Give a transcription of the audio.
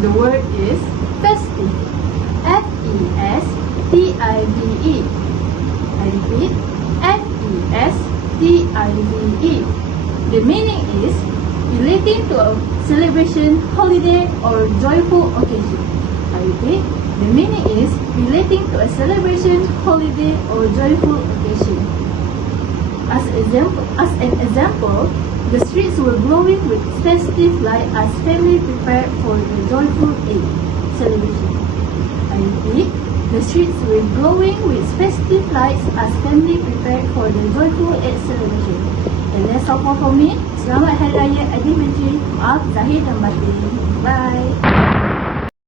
The word is festive. F-E-S-T-I-V-E. I repeat, F-E-S-T-I-V-E. The meaning is relating to a celebration, holiday, or joyful occasion. I repeat, the meaning is relating to a celebration, holiday, or joyful occasion. As an example, the streets were glowing with festive light as family prepared for the joyful Eid celebration. I repeat, the streets were glowing with festive lights as family prepared for the joyful Eid celebration. And that's all for me. Selamat Hari Raya Aidilfitri. Maaf Zahir dan Batin. Bye.